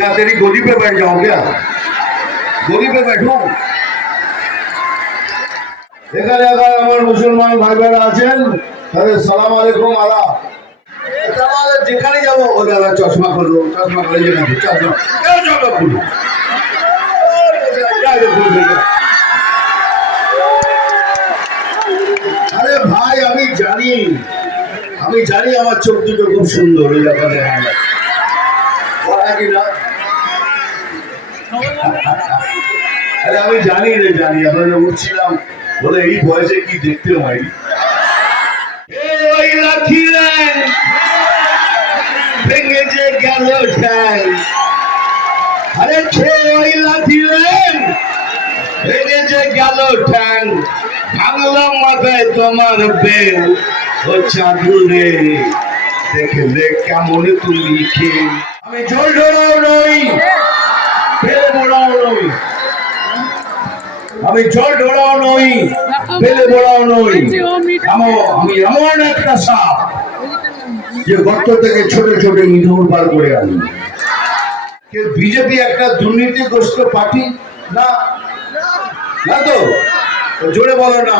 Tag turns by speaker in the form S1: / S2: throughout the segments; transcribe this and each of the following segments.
S1: क्या तेरी गोदी पे बैठ जाऊं क्या गोदी पे बैठू এখানে আবার আমার মুসলমান ভাই বোনেরা আছেন তাদের সালাম আলাইকুম আলা এটা আমাদের যেখানে যাবো ও দাদা চশমা করবো চশমা করে যেখানে চশমা কেউ চশমা খুলবো আরে ভাই আমি জানি আমি জানি আমার চোখ দুটো খুব সুন্দর ওই ব্যাপারে কি না আরে আমি জানি রে, জানি। আপনারা উঠছিলাম। বলে, এই বয়সে কি দেখতে হয় মাথায় তোমার বেল। ও চাঁদু রে দেখলে কেমন তুমি আমি জল ঢোড়াও নই। আমি জল ঢোড়াও নই মোড়াও নই। আমি এমন একটা সাপ, যে গর্ত থেকে ছোট ছোট ইঁদুর করে আনি। বিজেপি একটা দুর্নীতিগ্রস্ত পার্টি? না। না তো জোরে বলো না।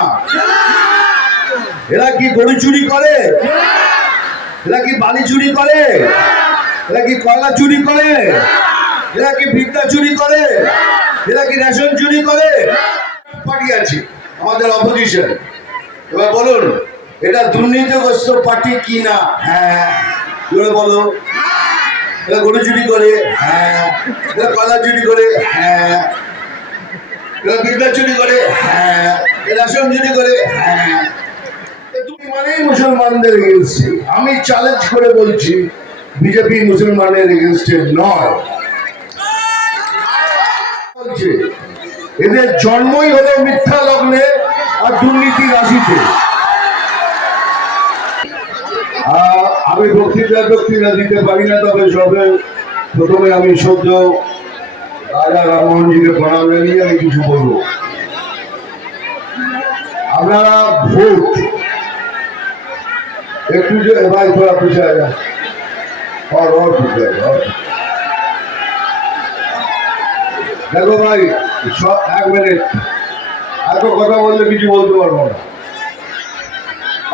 S1: এরা কি গরু চুরি করে? এরা কি বালি চুরি করে? এরা কি কয়লা চুরি করে? এরা কি বিদ্যা চুরি করে? এরা কি রেশন চুরি করে? পার্টি আছে, আমাদের অপোজিশন এবার বলুন, এটা দুর্নীতিগ্রস্ত পার্টি কি না? হ্যাঁ। জোরে বলো। এরা গরু চুরি করে? হ্যাঁ। এরা কয়লা চুরি করে? হ্যাঁ। এরা বিদ্যা চুরি করে? হ্যাঁ। রেশন চুরি করে? হ্যাঁ। মানেই মুসলমানদের আমি চ্যালেঞ্জ করে বলছি, বিজেপি মুসলমানের এগেনস্টে নয় বলছে এদের জন্মই হলো মিথ্যা লগ্নে আর দুর্নীতি রাশিতে আহ, আমি বক্তৃতা বক্তৃতা দিতে পারি না তবে সবে প্রথমে আমি সদ্য রাজা রামমোহনজিকে প্রণাম জানিয়ে আমি কিছু বলবো আপনারা ভোট একটু যে ভাই थोड़ा पीछे आ जा और और पीछे आ এত কথা বললে কিছু বলতে পারব না।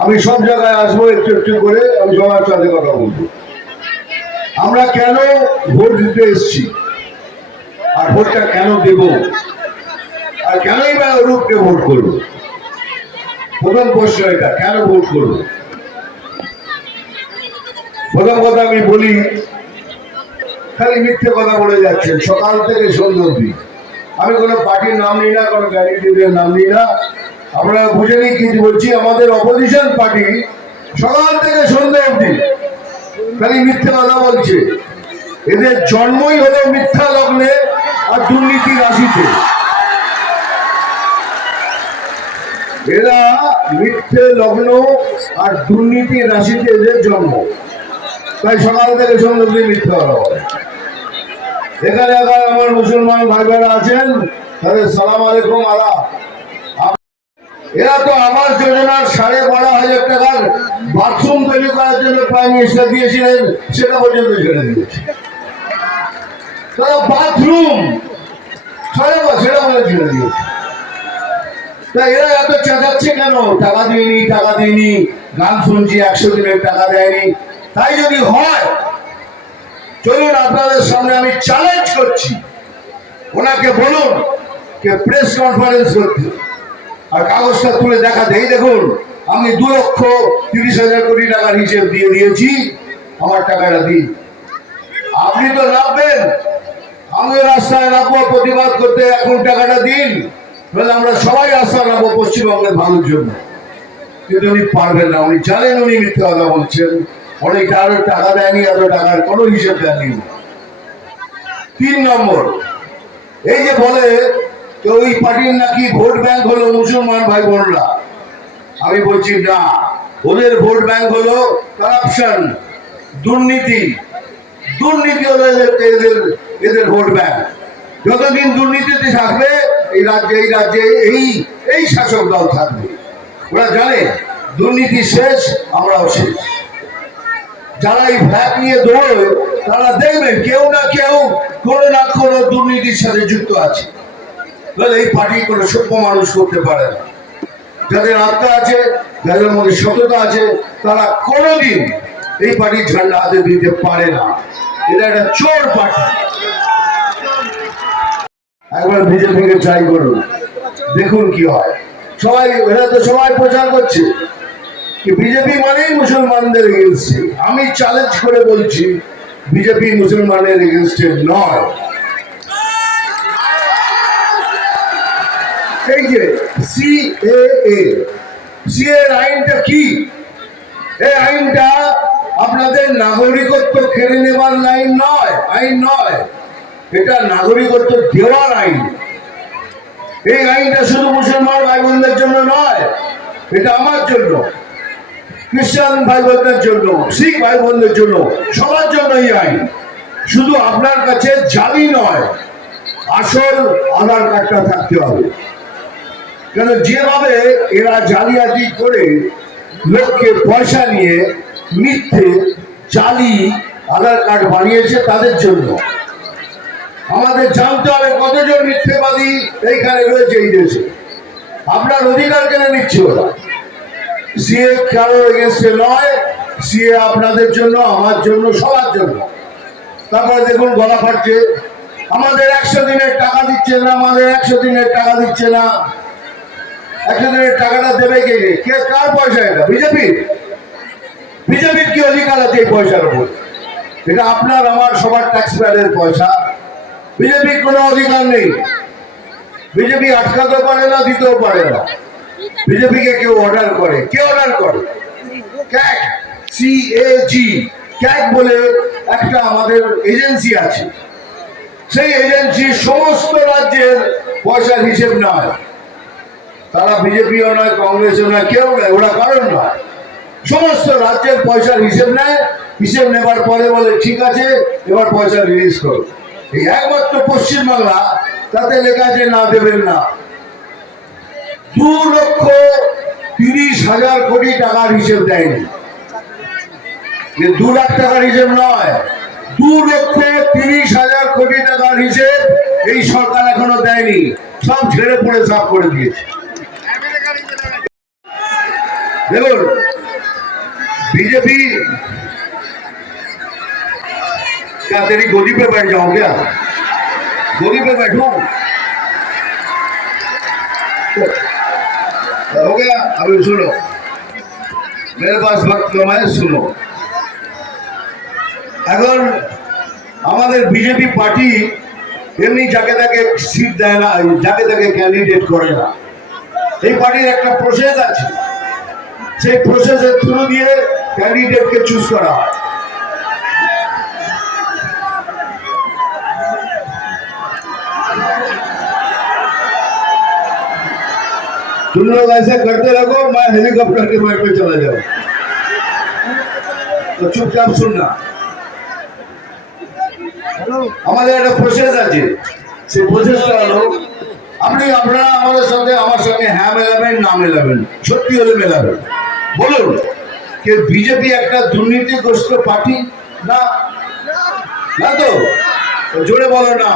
S1: আমি সব জায়গায় আসব একটু একটু করে, আমি সবার সাথে কথা বলব। আমরা কেন ভোট দিতে এসছি? আর ভোটটা কেন দেব? আর কেনই বা রূপকে ভোট করব? প্রথম প্রশ্ন এটা, কেন ভোট করব? প্রথম কথা আমি বলি, খালি মিথ্যে কথা বলে যাচ্ছেন, সকাল থেকে সন্ধ্যা অব্দি আমি কোনো পার্টির নাম নিই না, কোনো ক্যান্ডিডেটের নাম নিই না। আমরা বুঝে নিই কিছু বলছি, আমাদের অপোজিশন পার্টি সকাল থেকে সন্ধ্যা অব্দি খালি মিথ্যে কথা বলছে। এদের জন্মই হলো মিথ্যা লগ্নে আর দুর্নীতি রাশিতে। এরা মিথ্যে লগ্ন আর দুর্নীতি রাশিতে এদের জন্ম। তাই সকাল থেকে সন্ধ্যা অব্দি মিথ্যা কথা এখানে আবার আমার মুসলমান ভাই বোনেরা আছেন, তাদের সালাম আলাইকুম আলা এরা তো আবাস যোজনার সাড়ে বারো হাজার টাকার বাথরুম তৈরি করার জন্য প্রাইম মিনিস্টার দিয়েছিলেন, সেটা পর্যন্ত ছেড়ে দিয়েছে তারা বাথরুম সাড়ে সেটা বলে ছেড়ে দিয়েছে তা এরা এত চেঁচাচ্ছে কেন? টাকা দিইনি টাকা দিইনি গান শুনছি, একশো দিনের টাকা দেয়নি। তাই যদি হয় চলুন আপনাদের সামনে আমি চ্যালেঞ্জ করছি, ওনাকে বলুন প্রেস কনফারেন্স করতে। আর কাগজটা তুলে দেখা এই দেখুন, আমি দু লক্ষ তিরিশ হাজার কোটি টাকার হিসেব দিয়ে দিয়েছি। আমার টাকাটা দিন। আপনি তো নামবেন আমিও রাস্তায় নামবো প্রতিবাদ করতে এখন টাকাটা দিন। তাহলে আমরা সবাই রাস্তায় নামবো পশ্চিমবঙ্গের ভালোর জন্য কিন্তু উনি পারবেন না। উনি জানেন উনি মিথ্যে কথা বলছেন। অনেক আরও টাকা দেয়নি, এত টাকার কোনো হিসেব দেননি তিন নম্বর, এই যে বলে যে ওই পার্টির নাকি ভোট ব্যাংক হলো মুসলমান ভাই বোনরা। আমি বলছি, না, ওদের ভোট ব্যাংক হলো কারাপশন দুর্নীতি। দুর্নীতি হলো এদের এদের ভোট ব্যাংক। যতদিন দুর্নীতিতে থাকবে, এই রাজ্যে এই রাজ্যে, এই এই শাসক দল থাকবে। ওরা জানে, দুর্নীতি শেষ, আমরাও শেষ। যারা এই ফ্ল্যাট নিয়ে দৌড়বে তারা দেখবেন কেউ না কেউ কোনো না কোনো দুর্নীতির সাথে যুক্ত আছে। তাহলে এই পার্টি কোনো সভ্য মানুষ করতে পারে না। যাদের আত্মা আছে, যাদের মধ্যে সততা আছে, তারা কোনোদিন এই পার্টির ঝান্ডা হাতে দিতে পারে না। এটা একটা চোর পার্টি। একবার বিজেপিকে ট্রাই করুন দেখুন কি হয়। সবাই, এরা তো সবাই প্রচার করছে। বিজেপি মানেই মুসলমানদের এগেনস্টে আমি চ্যালেঞ্জ করে বলছি, বিজেপি মুসলমানের এগেনস্টে নয়। এই যে সিএএ সিএ আইনটা কি? এই আইনটা আপনাদের নাগরিকত্ব কেড়ে নেবার লাইন নয়, আইন নয়। এটা নাগরিকত্ব দেওয়ার আইন। এই আইনটা শুধু মুসলমান ভাই বোনদের জন্য নয়, এটা আমার জন্য। খ্রিস্টান ভাই বোনদের জন্য, শিখ ভাই বোনদের জন্য, সবার জন্য এই আইন। শুধু আপনার কাছে জালি নয়, আসল আধার কার্ডটা থাকতে হবে। কেন যেভাবে এরা জালিয়াতি করে লোককে পয়সা নিয়ে মিথ্যে জালি আধার কার্ড বানিয়েছে তাদের জন্য। আমাদের জানতে হবে কতজন মিথ্যেবাদী এইখানে রয়েছে এই দেশে। আপনার অধিকার কেন নিচ্ছে ওরা। সিএ কারও এগেনস্টে নয় সিএ আপনাদের জন্য, আমার জন্য, সবার জন্য। তারপরে দেখুন গলা ফাটছে। আমাদের একশো দিনের টাকা দিচ্ছে না, আমাদের একশো দিনের টাকা দিচ্ছে না। একশো দিনের টাকাটা দেবে কে কে? কার পয়সা এটা? বিজেপি? বিজেপির কি অধিকার আছে এই পয়সার উপর? এটা আপনার, আমার, সবার ট্যাক্স পেয়ারের পয়সা। বিজেপির কোনো অধিকার নেই। বিজেপি আটকাতেও পারে না, দিতেও পারে না। বিজেপিকে কেউ অর্ডার করে। কে অর্ডার করে? ক্যাট সি এ জি ক্যাট বলে একটা আমাদের এজেন্সি আছে। সেই এজেন্সি সমস্ত রাজ্যের পয়সার হিসেব নয়। তারা বিজেপিও নয়, কংগ্রেসও নয়, কেউ নয়, ওরা কারণ নয়। সমস্ত রাজ্যের পয়সার হিসেব নেয়। হিসেব নেবার পরে বলে, ঠিক আছে, এবার পয়সা রিলিজ করো। এই একমাত্র পশ্চিমবাংলা, তাতে লেখা আছে, না দেবেন না। দু লক্ষ তিরিশ হাজার কোটি টাকার হিসেব দেয়নি যে দু লাখ টাকার হিসেব নয় দু লক্ষ তিরিশ হাজার কোটি টাকার হিসেব এই সরকার এখনো দেয়নি সব ঝেড়ে পড়ে সাফ করে দিয়েছে দেখুন बीजेपी क्या तेरी गोदी पे बैठ जाऊं क्या गोदी पे बैठूं हो गया अभी सुनो मेरे पास वक्त कम है सुनो এখন আমাদের বিজেপি পার্টি এমনি যাকে তাকে সিট দেয় না যাকে তাকে ক্যান্ডিডেট করে না এই পার্টির একটা প্রসেস আছে সেই প্রসেসের থ্রু দিয়ে ক্যান্ডিডেটকে চুজ করা হয় तुम लोग ऐसा करते रहो मैं हेलीकॉप्टर के बैठ पे चला जाऊं तो चुपचाप सुनना আমাদের একটা প্রসেস আছে সেই প্রসেসটা হলো আপনি আপনারা আমাদের সঙ্গে আমার সঙ্গে হ্যাঁ মেলাবেন না মেলাবেন সত্যি হলে মেলাবেন বলুন যে বিজেপি একটা দুর্নীতিগ্রস্ত পার্টি না না তো তো জোরে বলো না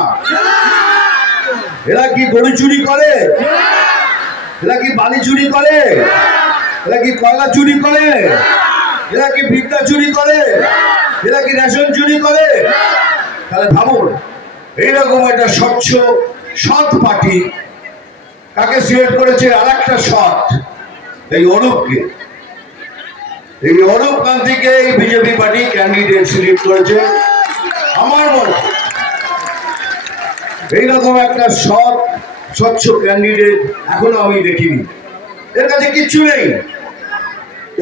S1: এরা কি গরু চুরি করে এরা কি বালি চুরি করে? এরা কি কয়লা চুরি করে? এরা কি ভিক্ষা চুরি করে? এরা কি রেশন চুরি করে? তাহলে ভাবুন, এইরকম একটা স্বচ্ছ সৎ পার্টি কাকে সিলেক্ট করেছে? আর একটা সৎ, এই অরূপকে। এই অরূপ কান্তিকে এই বিজেপি পার্টি ক্যান্ডিডেট সিলেক্ট করেছে। আমার মনে এইরকম একটা সৎ স্বচ্ছ ক্যান্ডিডেট এখনও আমি দেখিনি। এর কাছে কিচ্ছু নেই।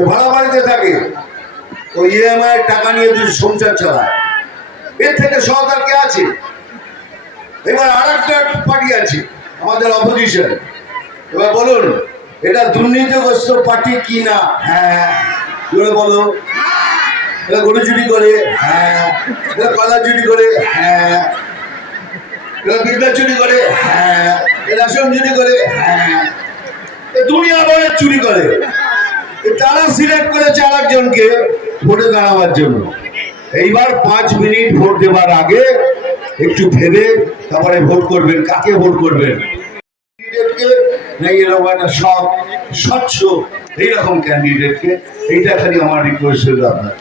S1: ভাড়া বাড়িতে থাকে, ওই ইএমআই টাকা নিয়ে তুই সংসার চালায়, এর থেকে সরকার কে আছে? এবার আর একটা পার্টি আছে, আমাদের অপোজিশন এবার বলুন, এটা দুর্নীতিগ্রস্ত পার্টি কি না? হ্যাঁ বলো। এরা গরু চুরি করে? হ্যাঁ। এরা কলা চুরি করে? হ্যাঁ। এরা বিদ্যা চুরি করে? হ্যাঁ। রেশন চুরি করে দুনিয়া ভরের চুরি করে। তারা সিলেক্ট করেছে আর একজনকে ভোটে দাঁড়াবার জন্য। এইবার পাঁচ মিনিট ভোট দেওয়ার আগে একটু ভেবে তারপরে ভোট করবেন, কাকে ভোট করবেন? সব স্বচ্ছ এইরকম ক্যান্ডিডেটকে, এইটা খালি আমার রিকোয়েস্ট হলো আপনার।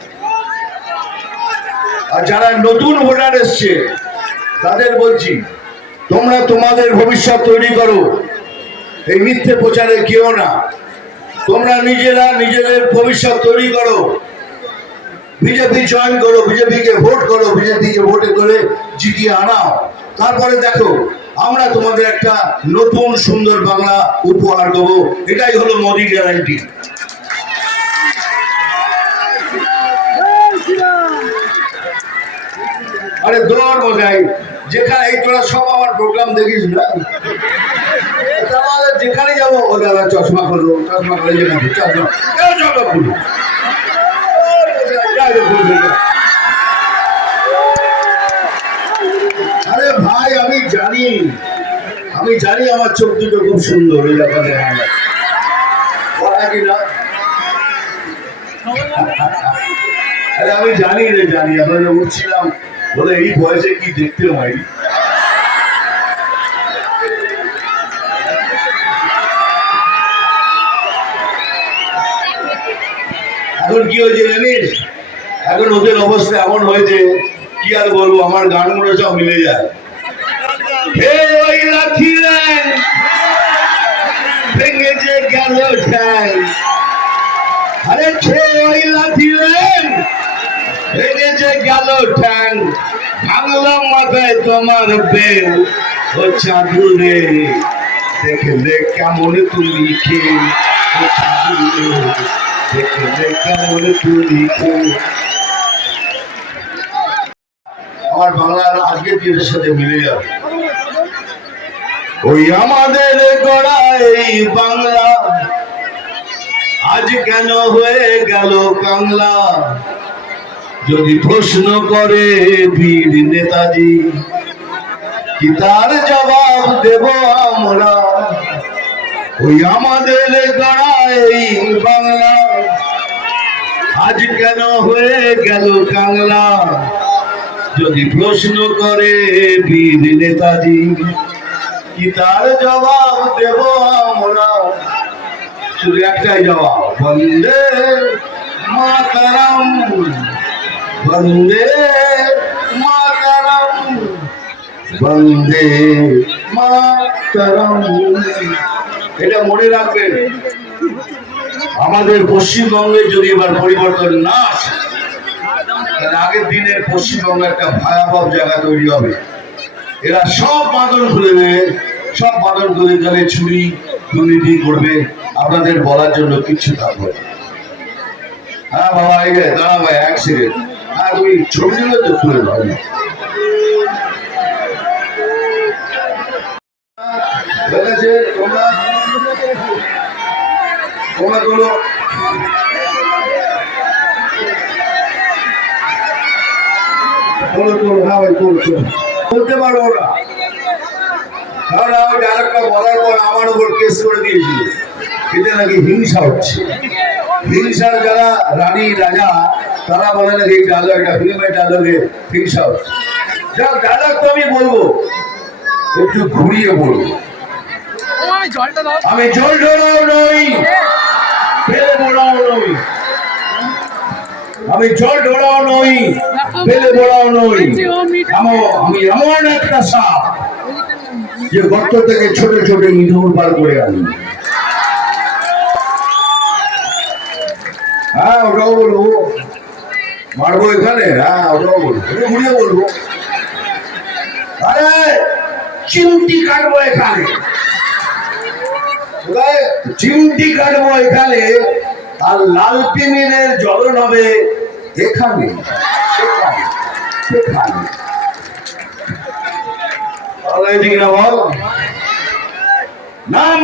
S1: আর যারা নতুন ভোটার এসছে, তাদের বলছি তোমরা তোমাদের ভবিষ্যৎ তৈরি করো। এই মিথ্যে প্রচারে কেউ না। তোমরা নিজেরা নিজেদের ভবিষ্যৎ তৈরি করো। বিজেপি জয়েন করো বিজেপিকে ভোট করো বিজেপিকে ভোটে করে জিতিয়ে আনাও। তারপরে দেখো আমরা তোমাদের একটা নতুন সুন্দর বাংলা উপহার দেবো। এটাই হলো মোদি গ্যারান্টি আরে দৌড় বোঝাই যেখানে এই তোরা সব আমার প্রোগ্রাম দেখিস না। যেখানে যাব, ও দাদা চশমা করো চশমা করে যেখানে চশমা। আরে ভাই, আমি জানি আমি জানি আমার চোখ দুটো খুব সুন্দর, এই ব্যাপারে না? আরে আমি জানি রে, জানি আপনারা উঠছিলাম বলে, এই বয়সে কি দেখতে হয় এখন কি হয়েছে জানিস? এখন ওদের অবস্থা এমন হয়েছে, কি আর বলব, আমার গান গানগুলো সব মিলে যায়। গেল গেল ঠ্যাং ভাঙলাম মাথায় তোমার বেল। ও চাঁদু রে দেখলে কেমন তুমি দেখলে কেমন তুমি আমার বাংলার আজকের দিনের সাথে মিলে যাবে। ওই আমাদের গড়া এই বাংলা। আজ কেন হয়ে গেল কাংলা? যদি প্রশ্ন করে বীর নেতাজি, কি তার জবাব দেব আমরা? ওই আমাদের এই বাংলা। আজ কেন হয়ে গেল কাংলা? যদি প্রশ্ন করে বীর নেতাজি, কি তার জবাব দেব আমরা? শুধু একটাই জবাব, বন্দে মাতারাম। বন্দে মাতারাম। বন্দে মাতারাম। এটা মনে রাখবেন, আমাদের পশ্চিমবঙ্গে যদি এবার পরিবর্তন না আসে, তাহলে আগের দিনের পশ্চিমবঙ্গে একটা ভয়াবহ জায়গা তৈরি হবে। এরা সব বাঁধন খুলে দেবে, সব বাঁধন খুলে গেলে চুরি দুর্নীতি করবে, আপনাদের বলার জন্য কিচ্ছু থাকবে। হ্যাঁ বাবা, এই দাঁড়া ভাই, এক সেকেন্ড বলতে পারব না। কারণ আমার ডায়লগটা বলার পর আমার উপর কেস করে দিয়েছিল এতে নাকি হিংসা হচ্ছে। হিংসার যারা রানী, রাজা, তারা বলে একটা ফিল্মের হিংসা তো আমি বলব। একটু ঘুরিয়ে বলব।
S2: আমি
S1: জল ঢোলাও নই, ফেলে মোড়াও নই। আমি জল ঢোলাও নই, ফেলে মোড়াও নই। আমি এমন একটা সাপ, যে গর্ত থেকে ছোট ছোট ইঁদুর পার করে আনি হ্যাঁ ওটাও বলব। মারবো এখানে? হ্যাঁ ওটাও বলব। ঘুরিয়ে বলব। আরে, চিমটি কাটবো এখানে। চিমটি কাটবো এখানে, আর লাল পিমিনের জ্বলন হবে এখানে। নাম